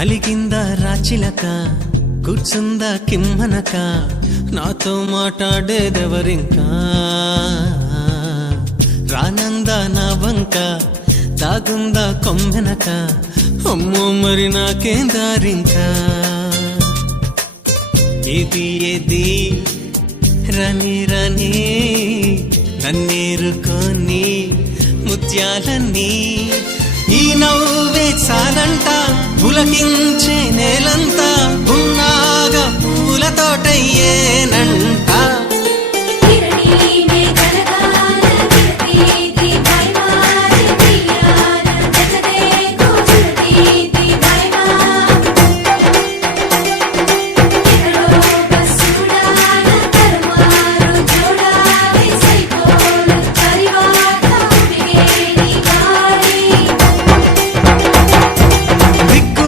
అలిగిందా రాచిలక కూర్చుందా కిమ్మనక నాతో మాట్లాడేదెవరింకా రానందా నా వంక దాగుందా కొమ్మెనక అమ్మో మరి నాకేం దారింకా ఏది ఏది రని రని నన్నేరుకొని ముత్యాలన్నీ ఈ నవ్వే చాలంట పులకించే నేలంతా ఉన్నాగా పూల తోటయ్యేనంట